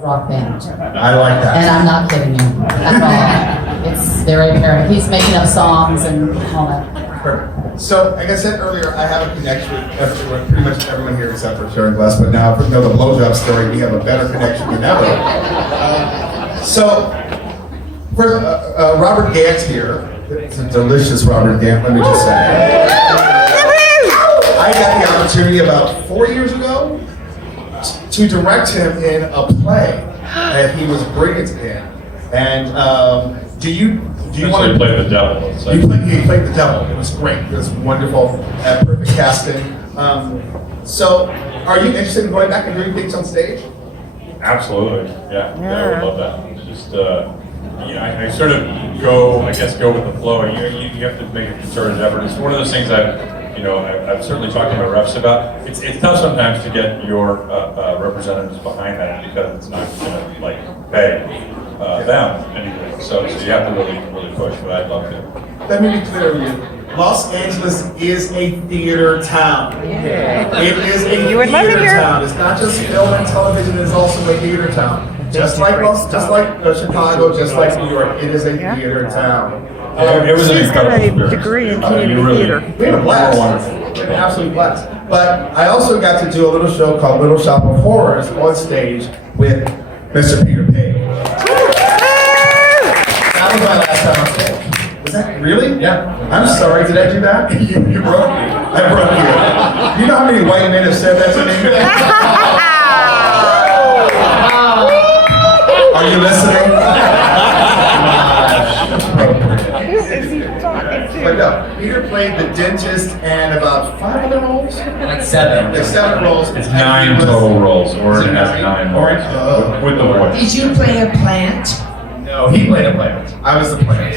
rock band. I like that. And I'm not kidding you at all. It's very apparent. He's making up songs and all that. Perfect. So, like I said earlier, I have a connection with everyone, pretty much everyone here except for Sharon Glass, but now, for the blowjob story, we have a better connection than ever. First, Robert Gant's here. It's a delicious Robert Gant, let me just say. I got the opportunity about 4 years ago to direct him in a play that he was brilliant in. And do you want to play the devil? He played the devil. It was great. It was wonderful. Perfect casting. So, are you interested in going back and doing things on stage? Absolutely. Yeah, I would love that. It's just I sort of go with the flow. You have to make a concerted effort. It's one of those things I've certainly talked to my reps about. It's tough sometimes to get your representatives behind that because it's not going to pay them anything. So you have to really push. But I'd love to. Let me be clear with you. Los Angeles is a theater town. Yeah. It is a theater town. It's not just film and television. It is also a theater town. Just like Chicago, just like New York, it is a theater town. It was an He's got incredible a degree in theater. We had a blast. We had an absolute blast. But I also got to do a little show called Little Shop of Horrors on stage with Mr. Peter Page. That was my last time on stage. Was that really? Yeah. I'm sorry, did I do that? You broke me. I broke you. You know how many white men have said that to me? Are you listening? Is he talking to? But no, Peter played the dentist and about 5 other roles? Like 7. Like 7 roles. It's 9 total roles. Orin has 9 roles. With the voice. Did you play a plant? No, he played a plant. I was the plant.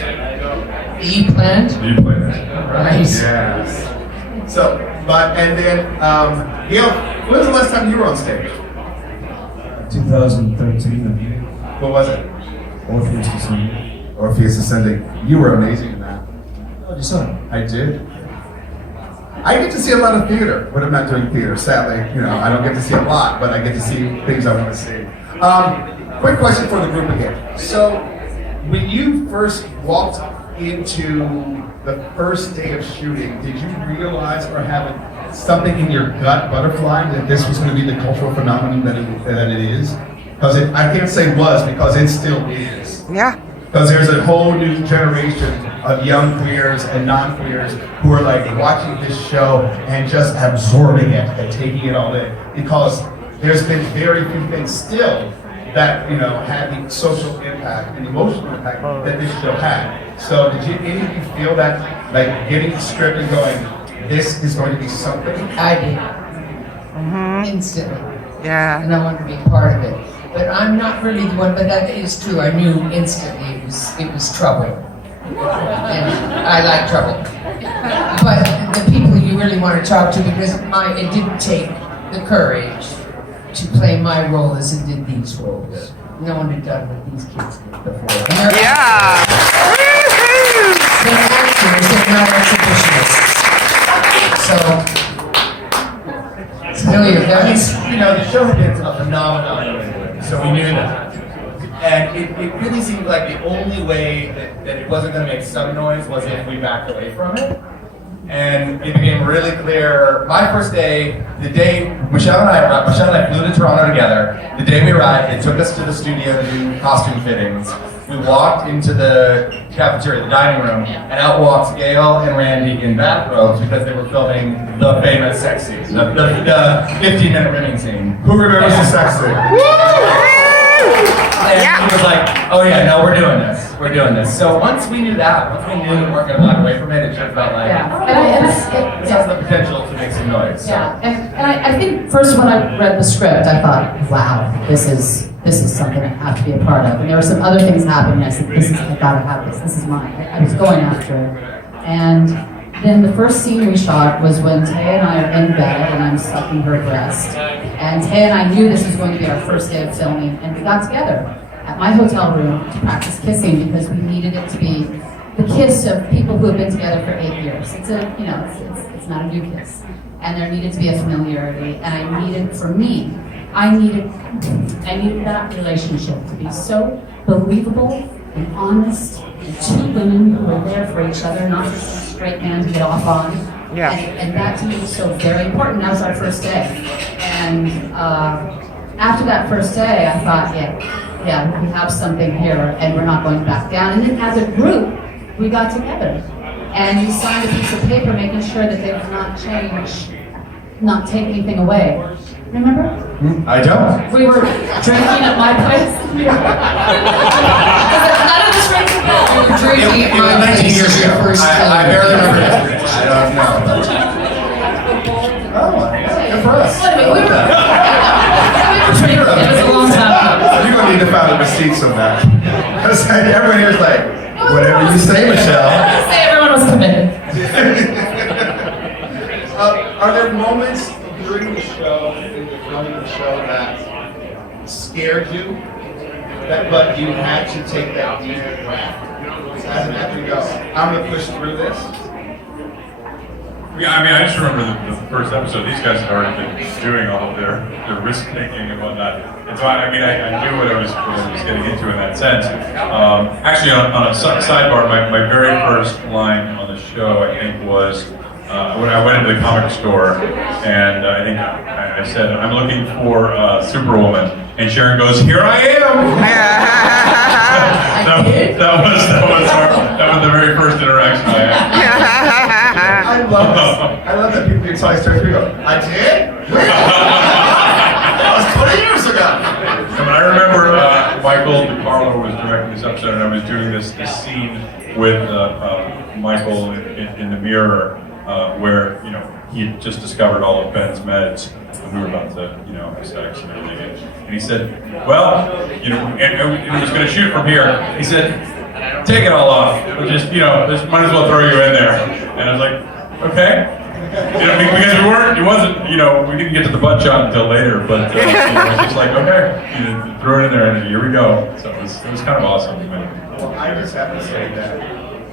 The plant? You played it. Right. Yes. So, and then, Gale, when was the last time you were on stage? 2013, What was it? Orpheus Descending. Orpheus Ascending. You were amazing in that. Oh, you saw it? I did. I get to see a lot of theater when I'm not doing theater. Sadly, I don't get to see a lot, but I get to see things I want to see. Quick question for the group again. So, when you first walked into the first day of shooting, did you realize or have something in your gut butterfly that this was going to be the cultural phenomenon that it is? Because I can't say was, because it still is. Yeah. Because there's a whole new generation of young queers and non-queers who are watching this show and just absorbing it and taking it all in. Because there's been very few things still that had the social impact and emotional impact that this show had. So did any of you feel that, getting the script and going, this is going to be something? I did. Instantly. Yeah. And I wanted to be part of it. But I'm not really the one, but that is true. I knew instantly it was trouble. And I like trouble. But the people you really want to talk to, because it didn't take the courage to play my role as it did these roles. No one had done what these kids did before. Yeah. They're actors, they're not exhibitionists. So know your guts. The show had been a phenomenon, so we knew that. And it really seemed like the only way that it wasn't going to make some noise was if we backed away from it. And it became really clear, my first day, the day Michelle and I flew to Toronto together. The day we arrived, they took us to the studio to do costume fittings. We walked into the cafeteria, the dining room, and out walked Gale and Randy in bathrobes because they were filming the famous sex scene, the 15-minute rimming scene. Who remembers the sex scene? And he was like, oh yeah, no, we're doing this. So once we knew we weren't going to back away from it, it just felt like, it has the potential to make some noise. So. Yeah, and I think first when I read the script, I thought, wow, this is something I have to be a part of. And there were some other things happening. I said, I gotta have this. This is mine. I was going after it. And then the first scene we shot was when Tay and I are in bed and I'm sucking her breast. And Tay and I knew this was going to be our first day of filming, and we got together at my hotel room to practice kissing because we needed it to be the kiss of people who have been together for 8 years. It's it's not a new kiss. And there needed to be a familiarity, and I needed, for me, I needed that relationship to be so believable and honest, and two women who were there for each other, not just a straight man to get off on. Yeah. And that to me was so very important. That was our first day. And after that first day, I thought, yeah, we have something here, and we're not going back down. And then as a group, we got together, and we signed a piece of paper making sure that they would not change, not take anything away. Remember? I don't. We were drinking at my place. None of us drank together. We were drinking at It was my 19 place years the ago. first time. I barely remember it. I don't know. Oh, yeah, good for us. Anyway, we were drinking. It was a long time ago. You're gonna need to find the receipts of that. Because everyone here's like, whatever you say, Michelle. I say everyone was committed. Are there moments during the show, in the filming of the show, that scared you? But you had to take that deep breath as an actor, you go, I'm gonna push through this. Yeah, I mean, I just remember the first episode. These guys had already been doing all of their risk taking and whatnot, and so I knew what I was getting into in that sense. Actually, on a sidebar, my very first line on the show, I think, was when I went into the comic store, and I think I said, "I'm looking for Superwoman," and Sharon goes, "Here I am." that was the very first interaction I had. I love that people get so excited to go, I did? That was 20 years ago. And I remember Michael DiCarlo was directing this episode, and I was doing this scene with Michael in the mirror, where he had just discovered all of Ben's meds, and we were about to have sex and everything. And he said, "Well, and he was going to shoot from here." He said, "Take it all off. We'll just might as well throw you in there." And I was like, "Okay." Because it wasn't, we didn't get to the butt shot until later, but it was just like, okay, threw it in there, and here we go. So it was kind of awesome. Well, I just have to say that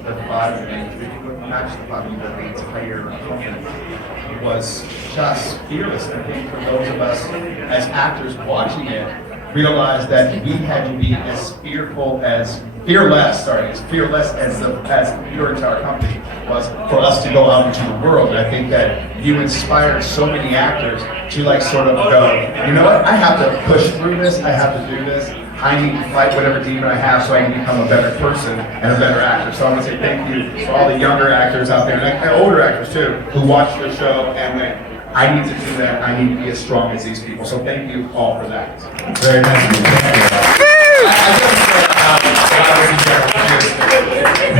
the five of you, not just the five of you, but the entire company was just fearless. I think for those of us as actors watching it, realized that we had to be as fearless as your entire company was for us to go out into the world. And I think that you inspired so many actors to sort of go, you know what, I have to push through this, I have to do this, I need to fight whatever demon I have so I can become a better person and a better actor. So I want to say thank you for all the younger actors out there, and older actors too, who watch the show and went, I need to do that, I need to be as strong as these people. So thank you all for that. Very nice of you. Thank you.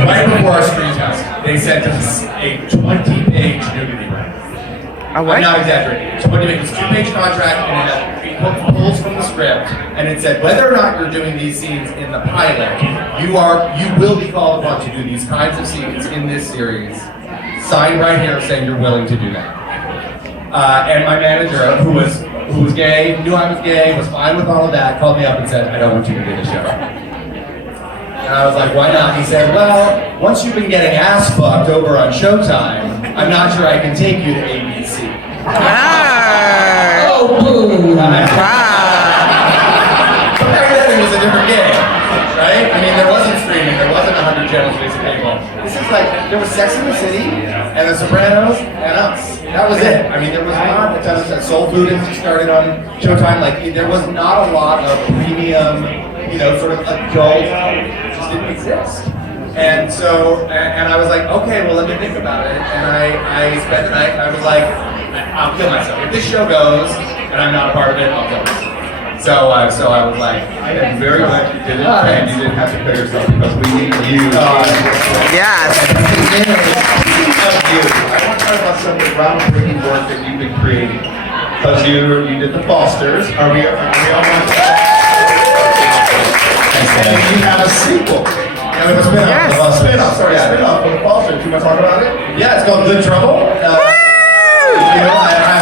Right before our screen test, they sent us a 20-page nudity plan. A what? I'm not exaggerating. It's 2-page contract, and it had pulls from the script, and it said whether or not you're doing these scenes in the pilot, you will be called upon to do these kinds of scenes in this series. Sign right here saying you're willing to do that. And my manager, who was gay, knew I was gay, was fine with all of that, called me up and said, I don't want you to do the show. And I was like, why not? He said, well, once you've been getting ass fucked over on Showtime, I'm not sure I can take you to ABC. Ah. Oh, boo! But back then it was a different game, right? I mean, there wasn't streaming, there wasn't 100 channels basic cable. This is like, there was Sex and the City, and The Sopranos, and us. That was it. I mean, there was not a ton of Soul Food had just started on Showtime. There was not a lot of premium, sort of adult, it just didn't exist. And so, and I was like, okay, well, let me think about it. And I spent the night, and I was like, I'll kill myself. If this show goes, and I'm not a part of it, I'll kill myself. So I was like, I am very glad you did it, and you didn't have to kill yourself because we need you. Yes. Speaking of you, I want to talk about some of the groundbreaking work that you've been creating. Because you did the Fosters. Are we almost? And you have a sequel. yeah, we have a spin-off. Yes. A spin-off, sorry, yeah. Spin-off for the Fosters. You want to talk about it? Yeah, it's called Good Trouble. I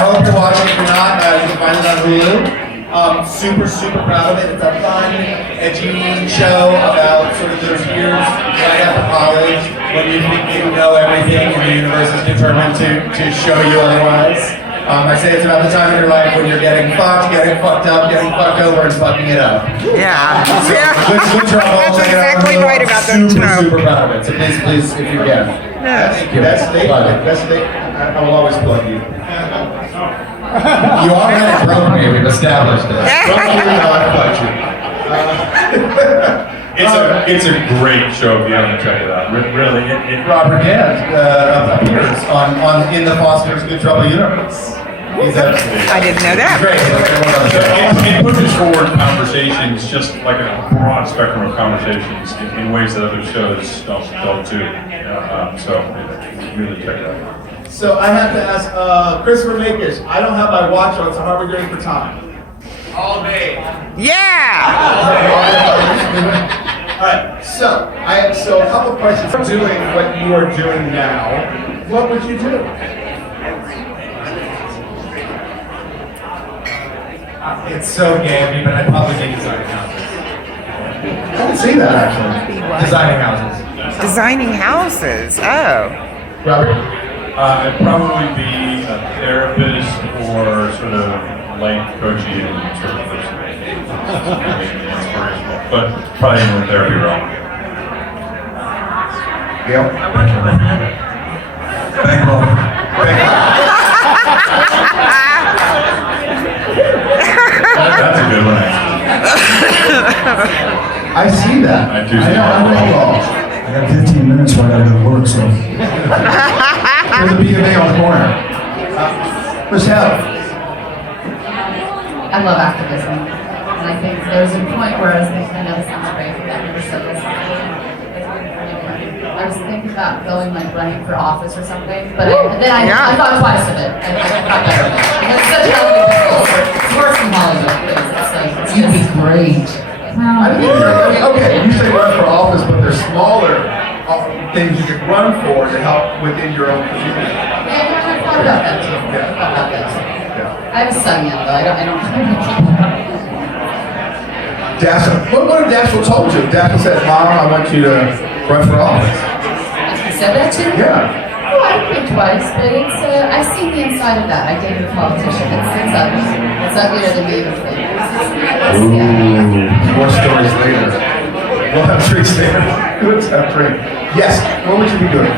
hope you're watching. If you're not, you can find it on Hulu. Super, super proud of it. It's a fun, edgy show about sort of those years right after college when you think you know everything and the universe is determined to show you otherwise. I say it's about the time in your life when you're getting fucked up, getting fucked over, and fucking it up. Yeah. Good trouble. That's exactly right about that Super proud of it. So please, if you can. Thank you. That's Nate. I will always plug you. You already broke me. We've established it. It's a great show if you haven't checked it out. Really, Robert Gant appears on in the Foster's Good Trouble universe. He's absolutely I didn't know that. great. it pushes forward conversations, just like a broad spectrum of conversations in ways that other shows don't do. So really check it out. So I have to ask, Christopher Makish, I don't have my watch on, so how are we doing for time? All day. Yeah. All right, so a couple of questions. Doing what you are doing now, what would you do? It's so gay, but I'd probably be designing houses. I can see that actually. Designing houses. Designing houses. Oh. Robert? I'd probably be a therapist or sort of life coaching sort of person. Maybe inspirational, but probably in the therapy realm. Gale? That's a good one. I see that. I do see know, that. I'm wrong. I got 15 minutes before I gotta go to work, so. There's a B&A on the corner. Michelle? I love activism. And I think there's a point where I was thinking, I know this sounds great, but I've never said this. I was thinking about going like running for office or something, but I thought twice of it. I thought better of it. It's such a it's worse than Hollywood. It's like, You'd be great. Okay, you say run for office, but there's smaller things you could run for to help within your own community. Yeah, I thought about that too. I thought about that too. I have a son young though. I don't Daschle, what if Daschle told you? Daschle said, Mom, I want you to run for office. He said that to me? Yeah. Oh, I don't think twice, but it's, I've seen the inside of that. I dated a politician. It's ugly. It's uglier than me even think. More stories later. We'll have drinks later. Let's have drink. Yes, what would you be doing?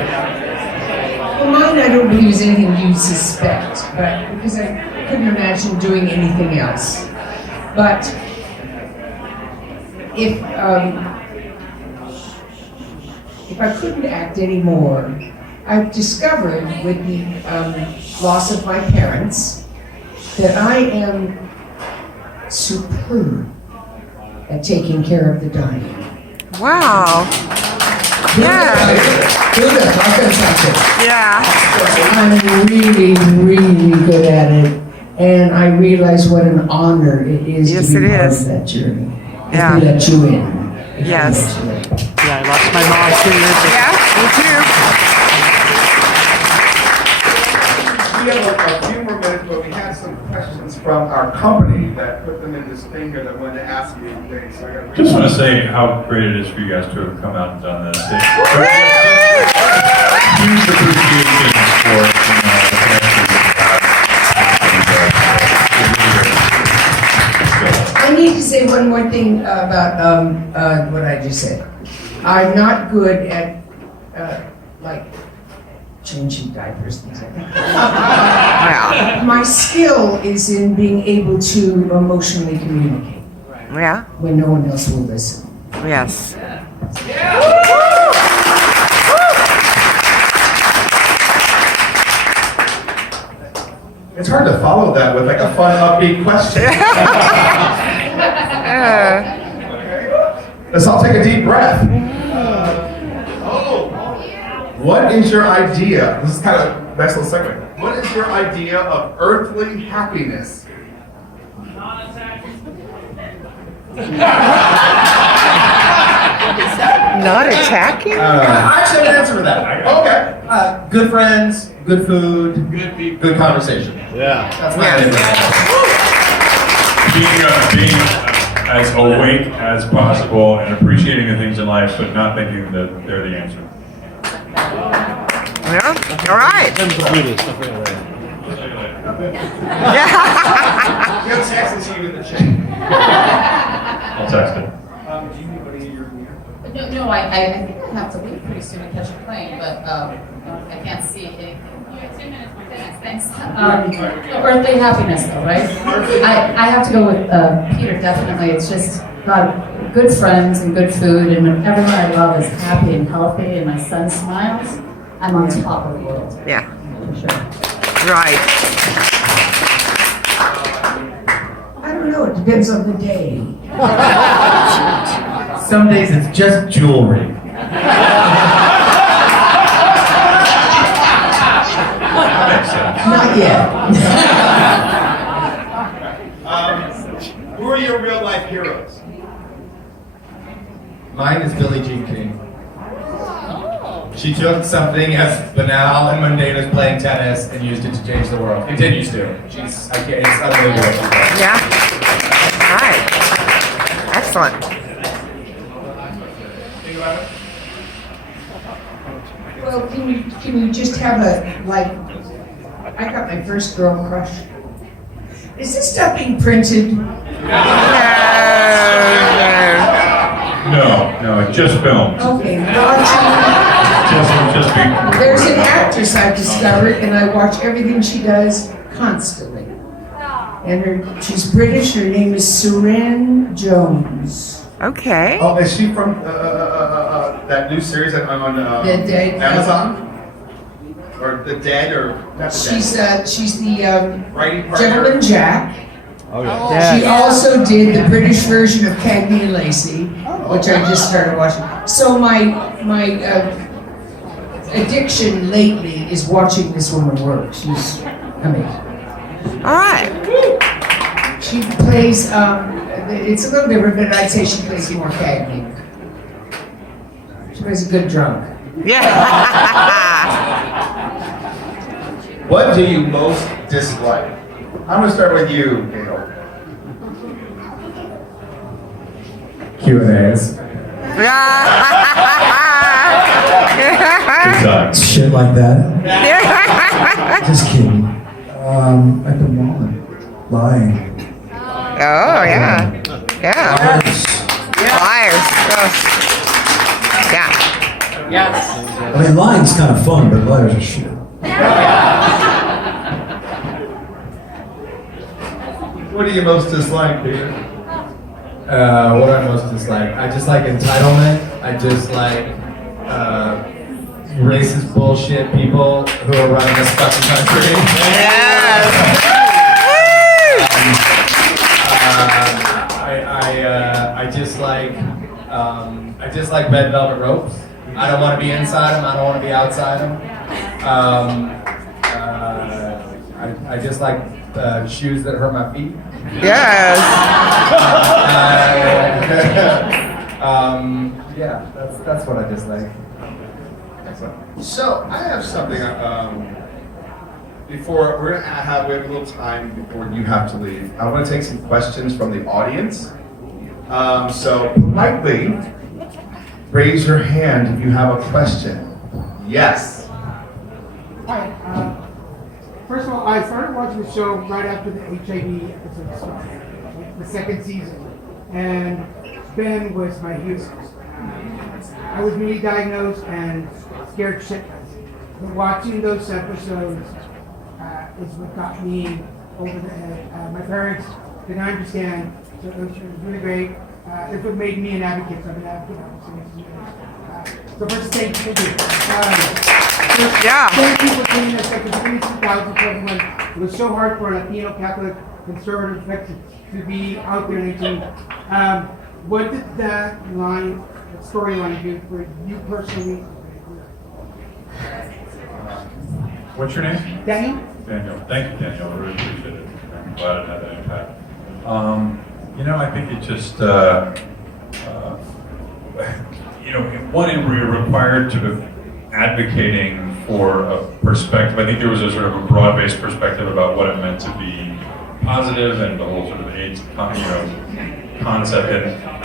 Well, mine I don't believe is anything you'd suspect, but because I couldn't imagine doing anything else. But if I couldn't act anymore, I've discovered with the loss of my parents that I am superb at taking care of the dying. Wow. Yeah. Do that, I can touch it. Yeah. I'm really, really good at it, and I realize what an honor it is Yes, to be it part is. of that journey. Yeah. If we let you in. If we Yes. let you in. Yeah, I lost my mom 2 years ago. Yeah, me too. We have a few more minutes, but we had some questions from our company that put them in this thing here that I wanted to ask you things. So I gotta Just want to say how great it is for you guys to have come out and done this. Huge appreciation for the I need to say one more thing about what I just said. I'm not good at like changing diapers, things like that. Yeah. My skill is in being able to emotionally communicate Yeah. when no one else will listen. Yes. It's hard to follow that with like a fun, upbeat question. Let's all take a deep breath. What is your idea? This is kind of a nice little segment. What is your idea of earthly happiness? Not attacking? I actually have an answer for that. Okay. Good friends, good food, good people, good conversation. Yeah. That's my answer. being as awake as possible and appreciating the things in life, but not thinking that they're the answer. Yeah. All right. I'm the Buddhist. I forget that. Go text and see you in the chat. I'll text it. Do you need anybody in your No, I think I have to leave pretty soon to catch a plane, but I can't see anything. You have 2 minutes. Thanks. Earthly happiness, though, right? I have to go with Peter, definitely. It's just good friends and good food, and when everyone I love is happy and healthy, and my son smiles, I'm on top of the world. Yeah. For sure. Right. I don't know, it depends on the day. Some days it's just jewelry. That makes sense. Not yet. Who are your real life heroes? Mine is Billie Jean King. She took something as banal and mundane as playing tennis and used it to change the world. Continues to. It's unbelievable what she's done. Yeah. All right. Excellent. Think about it. Well, can you just have I got my first girl crush. Is this stuff being printed? No, it just filmed. Okay, watching. Just be. There's an actress I've discovered, and I watch everything she does constantly. And she's British. Her name is Suran Jones. Okay. Oh, is she from that new series on The Dead. Amazon? Or The Dead, or not The Dead? She's the Writing partner? Gentleman Jack. Oh, She also did the British version of Cagney and Lacey, which I just started watching. So my addiction lately is watching this woman work. She's amazing. All right. She plays, it's a little different, but I'd say she plays more Cagney. She plays a good drunk. Yeah. What do you most dislike? I'm going to start with you, Gale. Q&As. Good times. Shit like that. Just kidding. At the moment, lying. Oh, yeah. Yeah. Liars. Gross. Yeah. I mean, lying's kind of fun, but liars are shit. What do you most dislike, Peter? What do I most dislike? I just like entitlement. I just like racist bullshit people who are running this fucking country. I just like red velvet ropes. I don't want to be inside them. I don't want to be outside them. I just like shoes that hurt my feet. Yes. Yeah, that's what I dislike. So I have something. Before we have a little time before you have to leave. I want to take some questions from the audience. So politely raise your hand if you have a question. Yes. Hi. First of all, I started watching the show right after the HIV episode started, the second season, and Ben was my hero. I was newly diagnosed and scared shitless. But watching those episodes is what got me over the edge. My parents didn't understand, so it was really great. It's what made me an advocate, so I've been an advocate ever since. So first, thank you. Yeah. Thank you for doing this. Like in 2012, when it was so hard for a Latino Catholic conservative to be out there and what did that storyline do for you personally? What's your name? Daniel? Daniel. Thank you, Daniel. I really appreciate it. I'm glad it had that impact. I think it just, one, we're required to advocating for a perspective. I think there was a sort of a broad-based perspective about what it meant to be positive and the whole sort of AIDS, concept.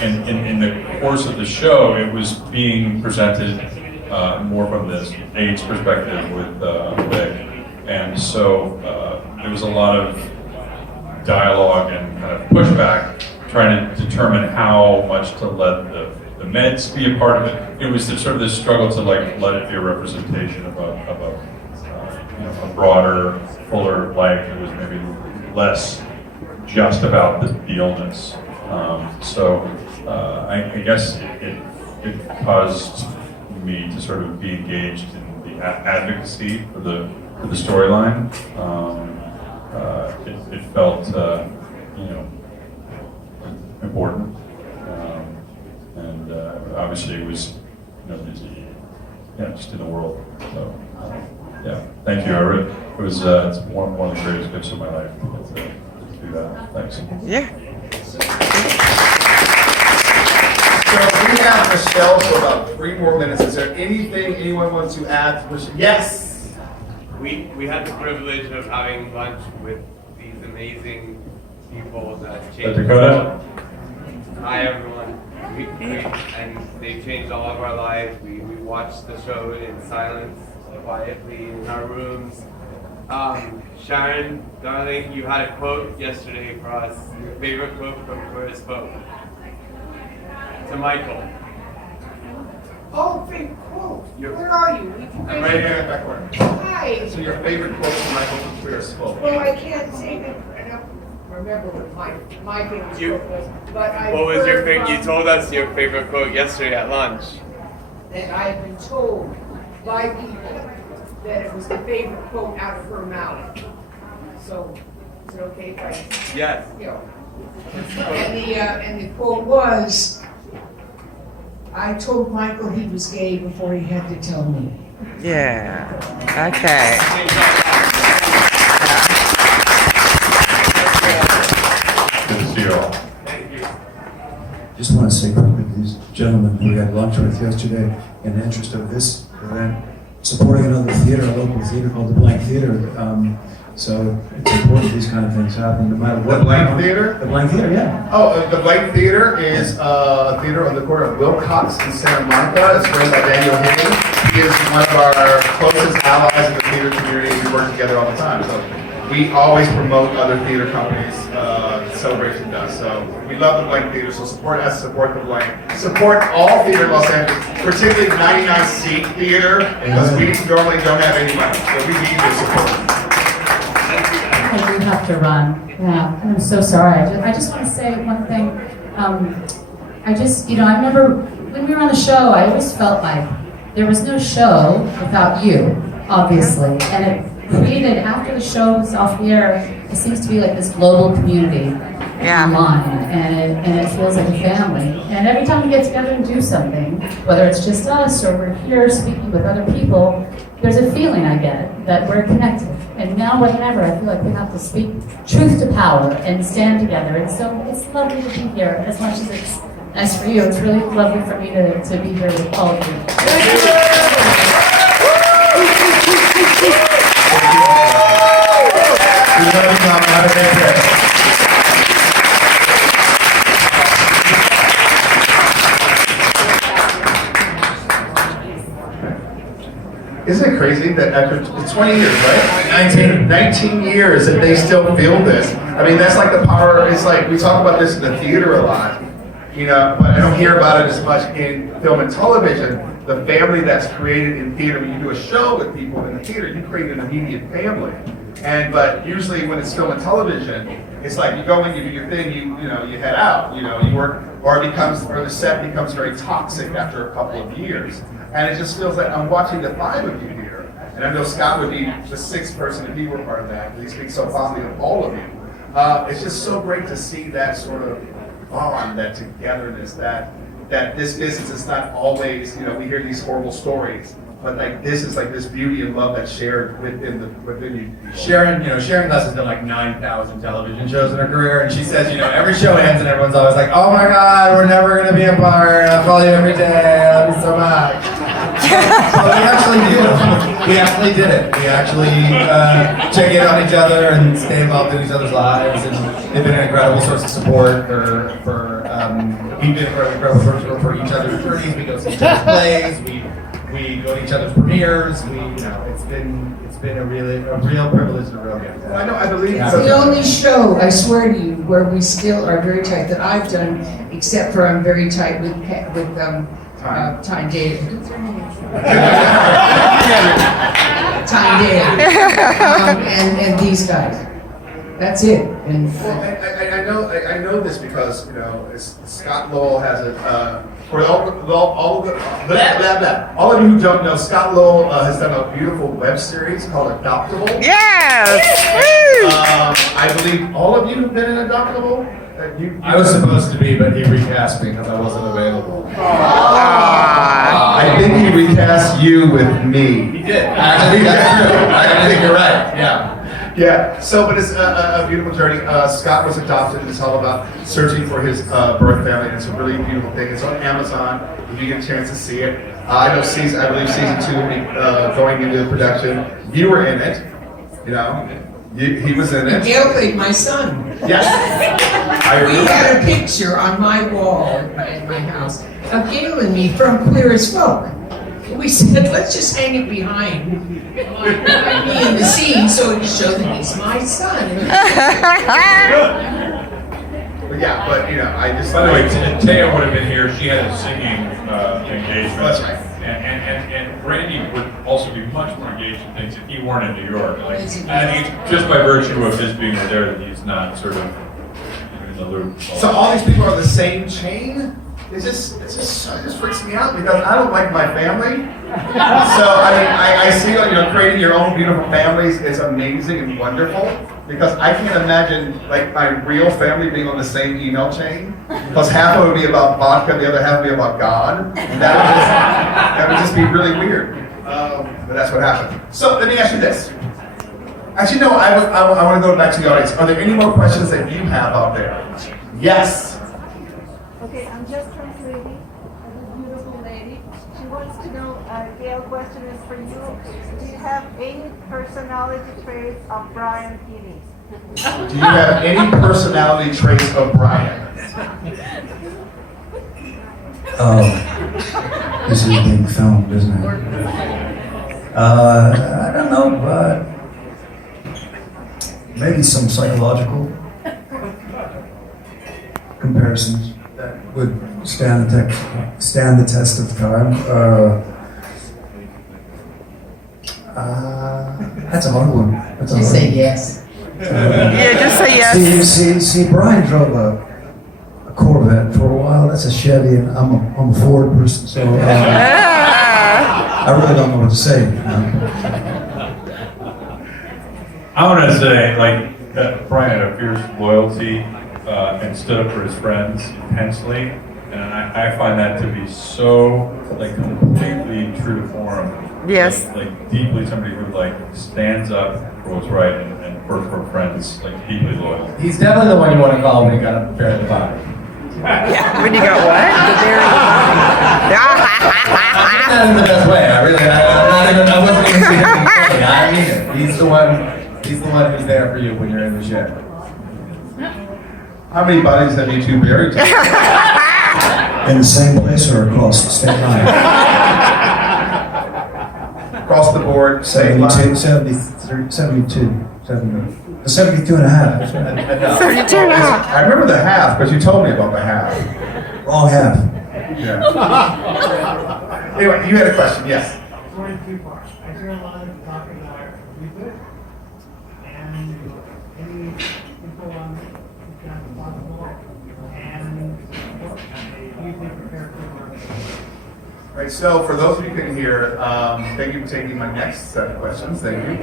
And in the course of the show, it was being presented more from this AIDS perspective with Vic. And so there was a lot of dialogue and kind of pushback, trying to determine how much to let the meds be a part of it. It was sort of this struggle to like let it be a representation of a broader, fuller life that was maybe less just about the illness. I guess it caused me to sort of be engaged in the advocacy for the storyline. It felt important, and obviously it was just in the world. So thank you. It was it's one of the greatest gifts of my life to do that. Thanks. Yeah. So we have Michelle for about 3 more minutes. Is there anything anyone wants to add to Michelle? Yes. We had the privilege of having lunch with these amazing people that changed the Dakota. Hi everyone. And they changed all of our lives. We watched the show in silence, quietly in our rooms. Sharon, darling, you had a quote yesterday for us. Your favorite quote from Queer Spoke. To Michael. Oh, big quote. Where are you? I'm right here in the back corner. Hi. So your favorite quote from Michael from Queer Spoke? Well, I can't say that. I don't remember what my favorite quote was, but I. What was your favorite? You told us your favorite quote yesterday at lunch. That I've been told by people that it was the favorite quote out of her mouth. So, is it okay if I? Yes. And the quote was, I told Michael he was gay before he had to tell me. Yeah. Okay. Good to see you all. Just want to say quickly to these gentlemen who we had lunch with yesterday, in the interest of this event, supporting another theater, a local theater called the Blank Theater. So it's important these kind of things happen, no matter what. The Blank Theater? The Blank Theater, yeah. Oh, the Blank Theater is a theater on the corner of Wilcox and Santa Monica. It's run by Daniel Higgins. He is one of our closest allies in the theater community. We work together all the time. So we always promote other theater companies. Celebration does. So we love the Blank Theater. So support us, support the Blank. Support all theater in Los Angeles, particularly 99-seat theater, because we normally don't have any money. So we need your support. I do have to run. Yeah, I'm so sorry. I just want to say one thing. I remember when we were on the show, I always felt like there was no show without you, obviously. And it created, after the show was off the air, it seems to be like this global community online. And it feels like a family. And every time we get together and do something, whether it's just us or we're here speaking with other people, there's a feeling I get that we're connected. And now more than ever, I feel like we have to speak truth to power and stand together. And so it's lovely to be here, as much as it's nice for you. It's really lovely for me to be here with all of you. Isn't it crazy that after 20 years, right? 19 years that they still feel this. I mean, that's like the power. It's like we talk about this in the theater a lot, but I don't hear about it as much in film and television. The family that's created in theater, when you do a show with people in the theater, you create an immediate family. But usually when it's film and television, it's like you go in, you do your thing, you head out, you work, or the set becomes very toxic after a couple of years. And it just feels like I'm watching the 5 of you here. And I know Scott would be the 6th person if he were part of that. He speaks so fondly of all of you. It's just so great to see that sort of bond, that togetherness, that this business is not always, we hear these horrible stories, but like this is like this beauty and love that's shared within you. Sharon Glass has done like 9,000 television shows in her career, and she says, every show ends and everyone's always like, oh my God, we're never gonna be apart. I'll call you every day. I love you so much. So we actually do. We actually did it. We actually check in on each other and stay involved in each other's lives, and they've been an incredible source of support we've been incredible for each other's journeys. We go see each other's plays. We go to each other's premieres. It's been a real privilege and a real gift. I know. I believe It's the only show, I swear to you, where we still are very tight that I've done, except for I'm very tight with Tyne Daly. Tyne Daly. And these guys. That's it. And I know this because Scott Lowell has for all of you who don't know, Scott Lowell has done a beautiful web series called Adoptable. Yes! I believe all of you have been in Adoptable. I was supposed to be, but he recast me because I wasn't available. I think he recast you with me. He did. Actually, that's true. I think you're right. Yeah. Yeah, but it's a beautiful journey. Scott was adopted, and it's all about searching for his birth family, and it's a really beautiful thing. It's on Amazon, if you get a chance to see it. I believe season 2 will be going into production. You were in it, he was in it. Gale played my son. Yes, I We remember. had a picture on my wall in my house of Gale and me from Queer as Folk. We said, let's just hang it behind me in the scene so it shows that he's my son. But I just. By the way, Taya would have been here. She had a singing engagement. That's right. And Randy would also be much more engaged in things if he weren't in New York. I think just by virtue of his being there, that he's not sort of in the loop. So all these people are the same chain? It just freaks me out because I don't like my family. So I see creating your own beautiful families is amazing and wonderful because I can't imagine my real family being on the same email chain because half of it would be about vodka, the other half would be about God. And that would just be really weird. But that's what happened. So let me ask you this. Actually, no, I want to go back to the audience. Are there any more questions that you have out there? Yes. Okay, I'm just translating. This beautiful lady. She wants to know, Gale, question is for you. Do you have any personality traits of Brian Heaney? Do you have any personality traits of Brian? This is being filmed, isn't it? I don't know, but maybe some psychological comparisons that would stand the test of time. That's a hard one. Just say yes. Yeah, just say yes. See, Brian drove a Corvette for a while. That's a Chevy, and I'm a Ford person, so I really don't know what to say. I want to say, Brian had a fierce loyalty and stood up for his friends intensely, and I find that to be so completely true to form. Yes. Deeply somebody who stands up for what's right and for friends, deeply loyal. He's definitely the one you want to call when you got up there at the bottom. When you got what? Not in the best way. I wasn't even saying anything funny. I mean it. He's the one who's there for you when you're in the shit. How many bodies have you two buried? In the same place or across the state line? Across the board, same 72 and a half. 72 and a half. I remember the half, because you told me about the half. Wrong half. Yeah. Anyway, you had a question, yes. It's only two parts. I hear a lot of talk about reboot and any info on if that's possible and what do you think prepared for? Right, so for those of you who couldn't hear, thank you for taking my next set of questions. Thank you.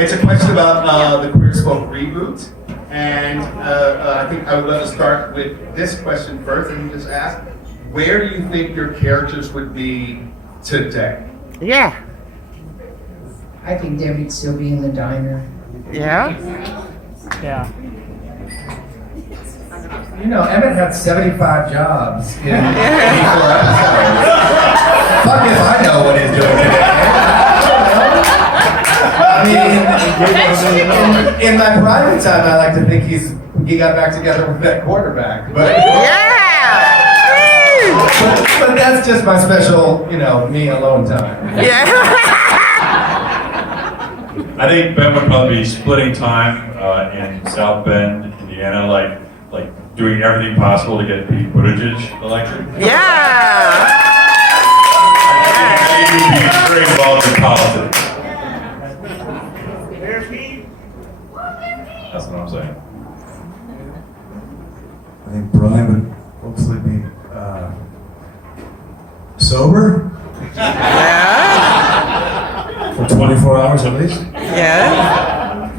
It's a question about the Queer as Folk reboot, and I think I would love to start with this question first, and just ask, where do you think your characters would be today? Yeah. I think Debbie'd still be in the diner. Yeah. Yeah. Emmett had 75 jobs in 24 episodes. Fuck if I know what he's doing today. In my private time, I like to think he got back together with that quarterback. But Yeah. But that's just my special, me alone time. Yeah. I think Ben would probably be splitting time in South Bend, Indiana, like doing everything possible to get Pete Buttigieg elected. Yeah. I think he would be very involved in politics. That's what I'm saying. I think Brian would hopefully be sober Yeah. for 24 hours at least. Yeah.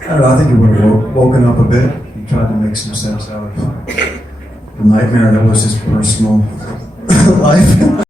I don't know, I think he would have woken up a bit. He tried to make some sense out of the nightmare that was his personal life.